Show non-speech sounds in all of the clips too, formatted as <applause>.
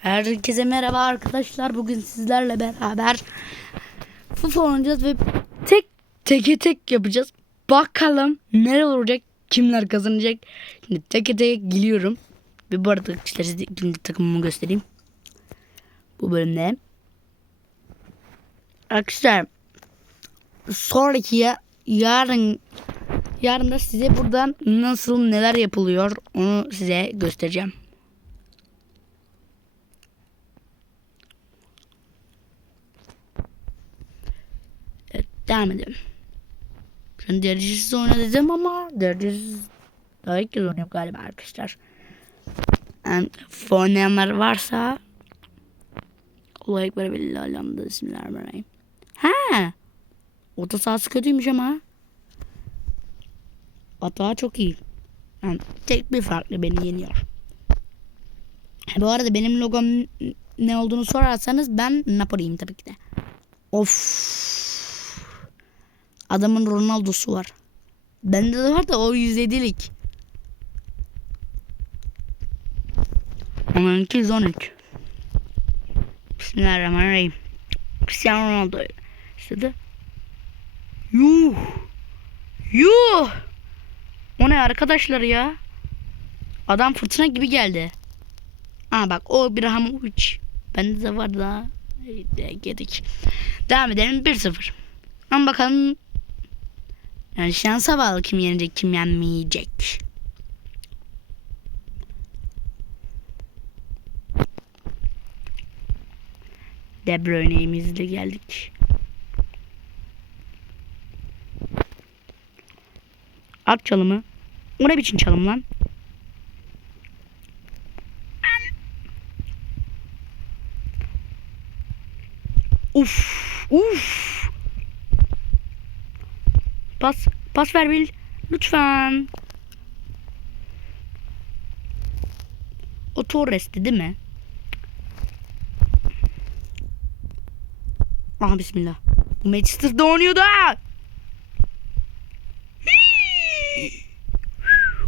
Herkese merhaba arkadaşlar. Bugün sizlerle beraber FIFA oynayacağız ve tek teke tek yapacağız. Bakalım neler olacak, kimler kazanacak. Şimdi teke tek geliyorum. Ve bu arada arkadaşlar size ikinci takımımı göstereyim. Bu bölümde. Arkadaşlar sonraki ya, yarın yarın da size buradan nasıl neler yapılıyor onu size göstereceğim. Evet, devam edelim. Ben derecesiz oyna dedim ama derecesiz daha ilk kez oynuyorum galiba arkadaşlar. Yani oynayanlar varsa Allah ekber billahi alhamdülillah bismillahirrahmanirrahim. Ha. Orta sahası kötüymüş ama. Hata çok iyi. Yani tek bir farklı beni yeniyor. Bu arada benim logom ne olduğunu sorarsanız ben Napoli'yim tabii ki de. Of. Adamın Ronaldo'su var. Bende de var da o 107'lik. Onunki 113. Bismillahirrahmanirrahim. Cristiano Ronaldo istedi. Yuh. Yuh. O ne arkadaşlar ya? Adam fırtına gibi geldi. Aa bak o Ibrahimovic. Bende de var daha. Gedik. Devam edelim 1-0. Ama bakalım yani şansa bağlı kim yenecek kim yenmeyecek. De Bruyne'imizle geldik. At çalımı. O ne biçim çalım lan? Uf, uf. Pas, pas ver Bil. Lütfen. O Torres'ti değil mi? Aha bismillah. Bu Manchester'da oynuyordu ha.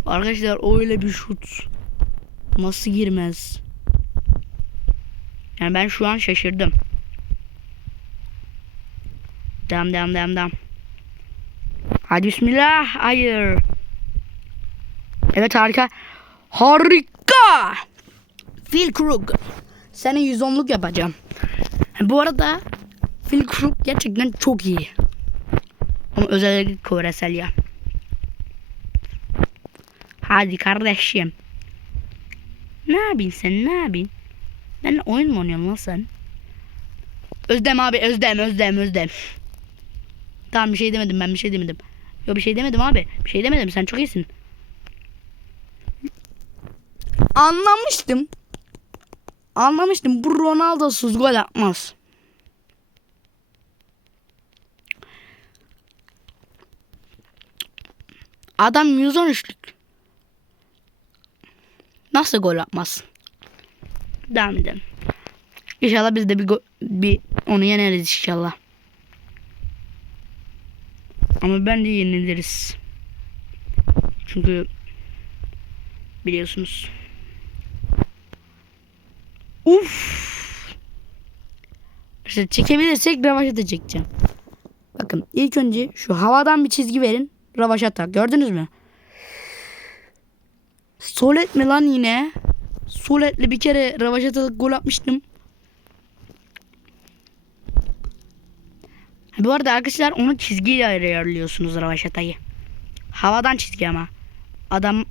Arkadaşlar öyle bir şut nasıl girmez? Yani ben şu an şaşırdım. Devam devam devam devam. Hadi bismillah. Hayır. Evet harika. Harika. Phil Krug. Sana 110'luk yapacağım. Bu arada Phil Krug gerçekten çok iyi. Ama özellikle Kvaresel ya. Hadi kardeşim. Ne yapayım sen ne yapayım? Ben oyun mu oynuyorum lan sen? Özlem abi özlem özlem özlem. Tamam bir şey demedim ben bir şey demedim. Yok bir şey demedim abi. Bir şey demedim sen çok iyisin. Anlamıştım. Anlamıştım bu Ronaldo'suz gol atmaz. Adam 113'lük. Nasıl gol atmaz? Devam edelim. İnşallah biz de bir, bir onu yeneriz inşallah. Ama bence yeniliriz. Çünkü biliyorsunuz. Uf. İşte çekebilirsek ravaşata çekeceğim. Bakın ilk önce şu havadan bir çizgi verin. Ravaşata. Gördünüz mü? Solet mi lan yine? Solet'le bir kere ravaşatalık gol atmıştım. Bu arada arkadaşlar onu çizgiyle ayarlıyorsunuz ravaşatayı. Havadan çizgi ama. Adam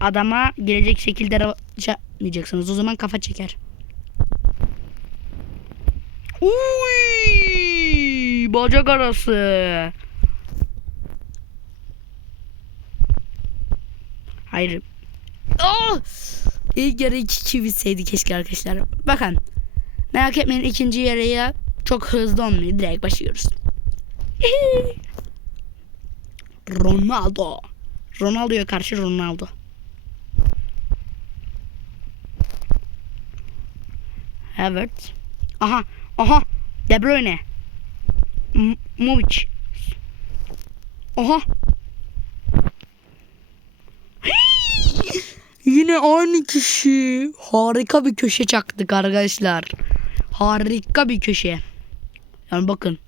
adama gelecek şekilde yapmayacaksınız. O zaman kafa çeker. Uy! Bacak arası. Hayır. Oh! İlk yarı 2-2 bitseydi keşke arkadaşlar. Bakın. Merak etmeyin ikinci yarıya çok hızlı olmuyor. Direkt başlıyoruz. <laughs> Ronaldo. Ronaldo'ya karşı Ronaldo. Evet. Aha. Aha. De Bruyne. M Movic. Aha. Yine aynı kişi. Harika bir köşe çaktık arkadaşlar. Harika bir köşe. Yani bakın.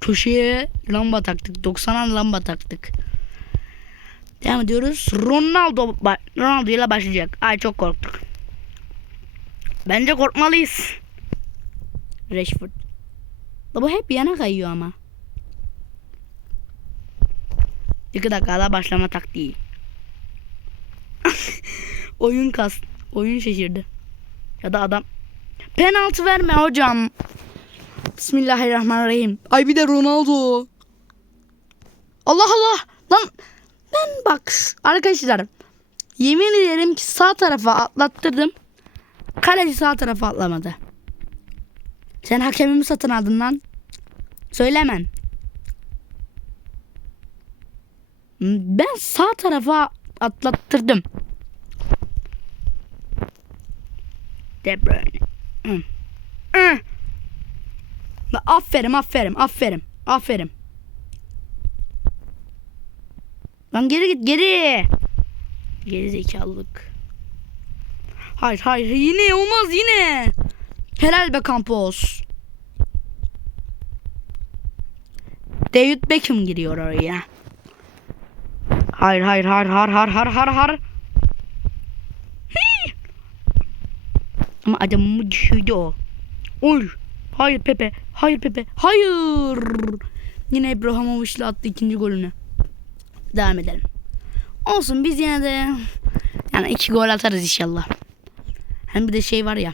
Köşeye lamba taktık. 90'a lamba taktık. Devam ediyoruz. Ronaldo Ronaldo ile başlayacak. Ay çok korktuk. Bence korkmalıyız. Rashford. Bu hep yana kayıyor ama. İki dakikada başlama taktiği. <laughs> oyun kas. Oyun şaşırdı. Ya da adam. Penaltı verme hocam. Bismillahirrahmanirrahim. Ay bir de Ronaldo. Allah Allah. Lan ben bak arkadaşlar. Yemin ederim ki sağ tarafa atlattırdım. Kaleci sağ tarafa atlamadı. Sen hakemimi satın aldın lan. Söylemen. Ben sağ tarafa atlattırdım. De Bruyne. Aferin aferin aferin aferin. Lan geri git geri. Geri zekalılık. Hayır hayır yine olmaz yine. Helal be Campos. David Beckham giriyor oraya. Hayır hayır hayır hayır hayır hayır hayır hayır. Ama adamımı düşürdü o. Oy. Hayır Pepe. Hayır Pepe. Hayır. Yine Ibrahimovic'le attı ikinci golünü. Devam edelim. Olsun biz yine de yani iki gol atarız inşallah. Hem bir de şey var ya.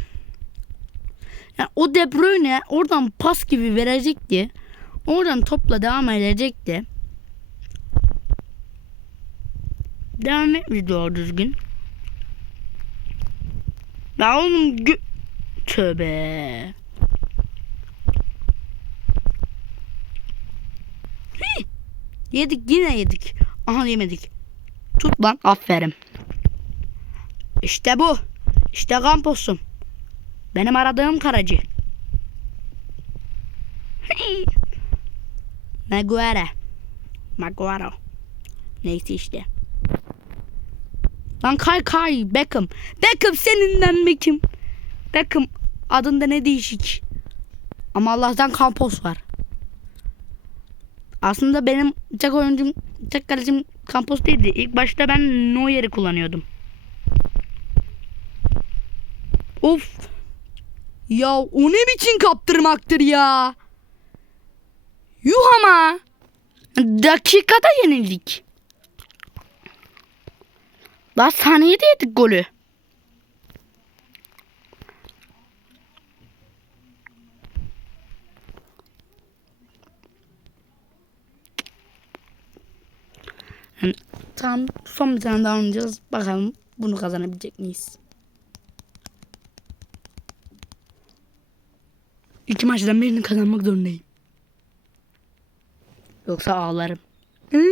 Yani o De Bruyne oradan pas gibi verecekti. Oradan topla devam edecekti. Devam etmedi doğru düzgün. Ya oğlum gö... Tövbe. Yedik yine yedik. Aha yemedik. Tut lan aferin. İşte bu. İşte Gampos'um. Benim aradığım karacı. Hii. Maguire. Maguire. Neyse işte. Lan kay kay Beckham. Beckham seninden Beckham. Beckham adında ne değişik. Ama Allah'tan Campos var. Aslında benim tek oyuncum, tek kalecim Campos değildi. İlk başta ben Neuer'i kullanıyordum. Of. Ya o ne biçim kaptırmaktır ya. Yuh ama. Dakikada yenildik. Daha saniyede yedik golü. Yani Tamam son bir tane daha oynayacağız. Bakalım bunu kazanabilecek miyiz? İki maçtan birini kazanmak zorundayım. Yoksa ağlarım. Hı?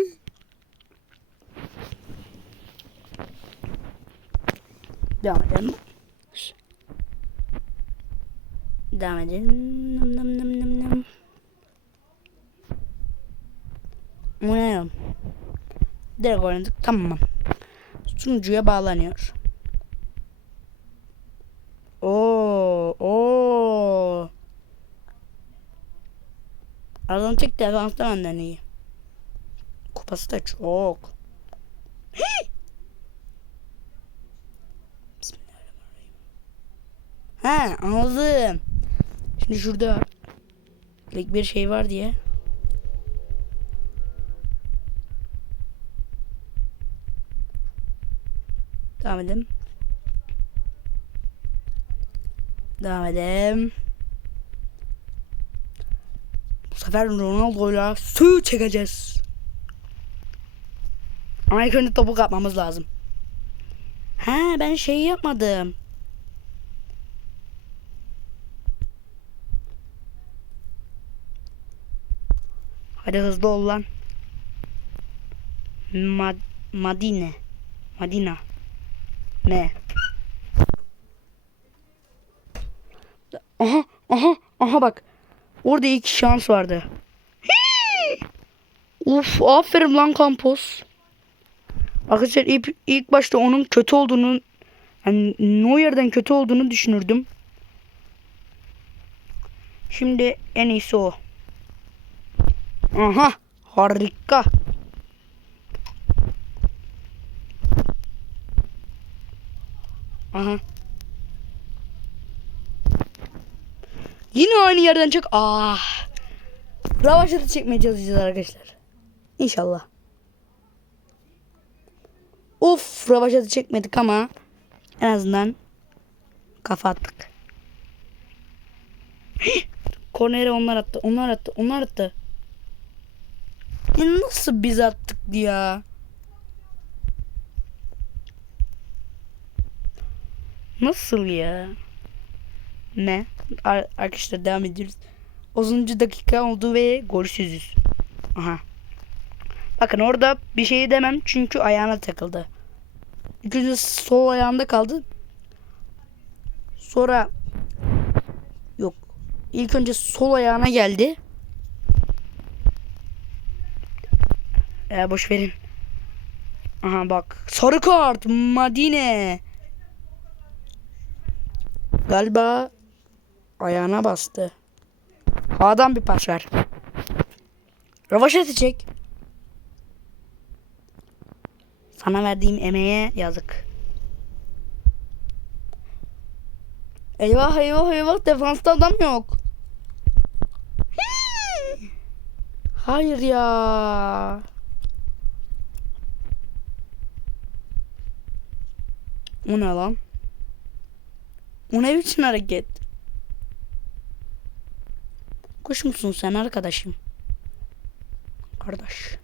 Devam edelim. Devam edelim. Direkt oynadık. Tamam. Sunucuya bağlanıyor. Oo, oo. Adam tek defansta benden iyi. Kupası da çok. Ha anladım. Şimdi şurada bir şey var diye. Devam edelim. Devam edelim. Bu sefer Ronaldo'yla su çekeceğiz. Ama ilk önce topu kapmamız lazım. Ha ben şey yapmadım. Hadi hızlı ol lan. Mad Madine. Madina. Ne? Aha, aha, aha bak. Orada iki şans vardı. Uf, aferin lan Campos. Arkadaşlar ilk, ilk başta onun kötü olduğunu yani Neuer'den kötü olduğunu düşünürdüm. Şimdi en iyisi o. Aha harika. Aha. Yine aynı yerden çık. Ah. Ravaşatı çekmeye çalışacağız arkadaşlar. İnşallah. Of ravaşatı çekmedik ama en azından kafa attık. <gasps> Kornere onlar attı. Onlar attı. Onlar attı. Ya nasıl biz attık ya? Nasıl ya? Ne? Ar- arkadaşlar devam ediyoruz. 30. dakika oldu ve golsüzüz. Aha. Bakın orada bir şey demem çünkü ayağına takıldı. İlk önce sol ayağında kaldı. Sonra yok. İlk önce sol ayağına geldi. Ee, boş verin. Aha bak. Sarı kart. Madine. Galiba ayağına bastı. Havadan bir pas ver. Ravaşatı çek. Sana verdiğim emeğe yazık. Eyvah eyvah eyvah defansta adam yok. Hayır ya. O ne lan? O ne biçim hareket? Kuş musun sen arkadaşım? Kardeş.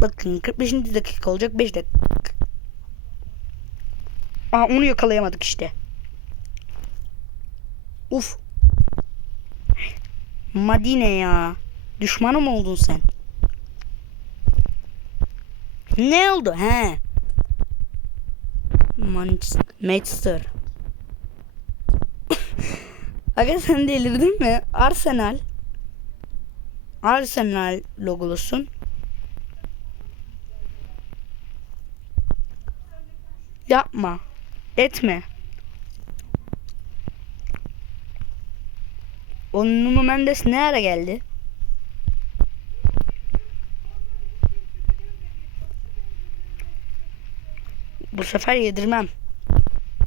Bakın 45. dakika olacak 5 dakika. Aha onu yakalayamadık işte. Uf. Madine ya. Düşmanım oldun sen. Ne oldu he? Manchester. Aga <laughs> sen delirdin mi? Arsenal. Arsenal logolusun. Yapma. Etme. O Nuno Mendes ne ara geldi? Bu sefer yedirmem.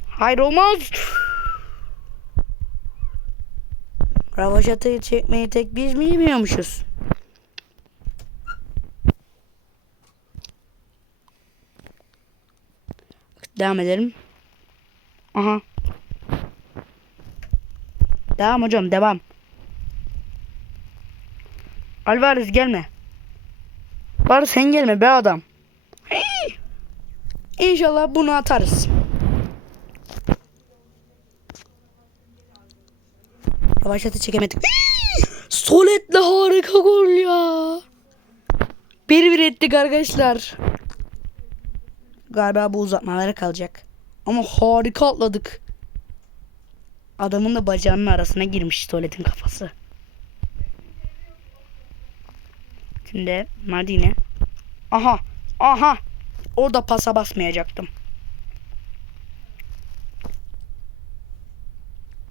Hayır olmaz. Ravaşatı çekmeyi tek biz mi yemiyormuşuz? Devam edelim. Aha. Devam hocam devam. Alvarez gelme. Bari sen gelme be adam. İnşallah bunu atarız. Başlatı çekemedik. Soletle harika gol ya. Bir bir ettik arkadaşlar. Galiba bu uzatmalara kalacak. Ama harika atladık. Adamın da bacağının arasına girmiş tuvaletin kafası. Şimdi Madine. Aha. Aha. Orada pasa basmayacaktım.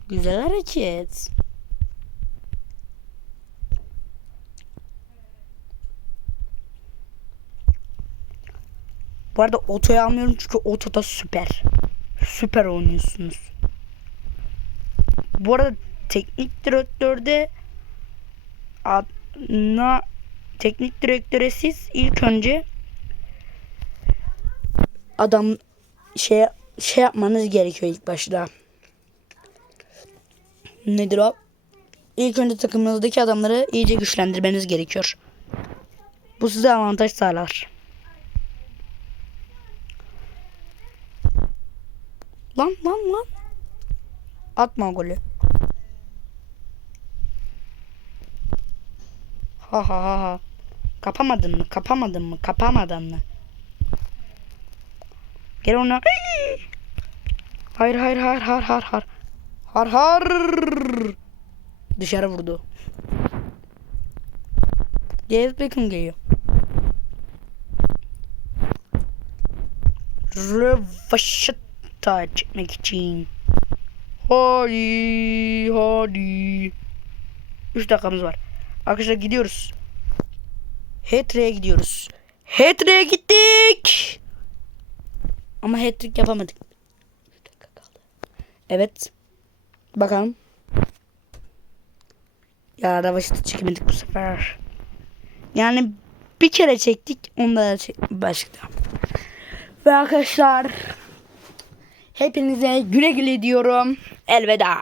Güzel hareket. Bu arada otoyu almıyorum çünkü otoda süper. Süper oynuyorsunuz. Bu arada teknik direktörde adına teknik direktöre siz ilk önce adam şey şey yapmanız gerekiyor ilk başta. Nedir o? İlk önce takımınızdaki adamları iyice güçlendirmeniz gerekiyor. Bu size avantaj sağlar. Lan lan lan. Atma golü. Ha ha ha ha. Kapamadın mı? Kapamadın mı? Kapamadın mı? Gel ona. Hayır hayır hayır hayır hayır hayır. Har har. Dışarı vurdu. David Beckham geliyor. rövaşata çekmek için. Hadi hadi. 3 dakikamız var. Arkadaşlar gidiyoruz. Hattrick'e gidiyoruz. Hattrick'e gittik. Ama hat-trick yapamadık. Bir dakika kaldı. Evet. Bakalım. Ya ravaşata çekemedik bu sefer. Yani bir kere çektik. Onda da çek başka. Ve arkadaşlar hepinize güle güle diyorum. Elveda.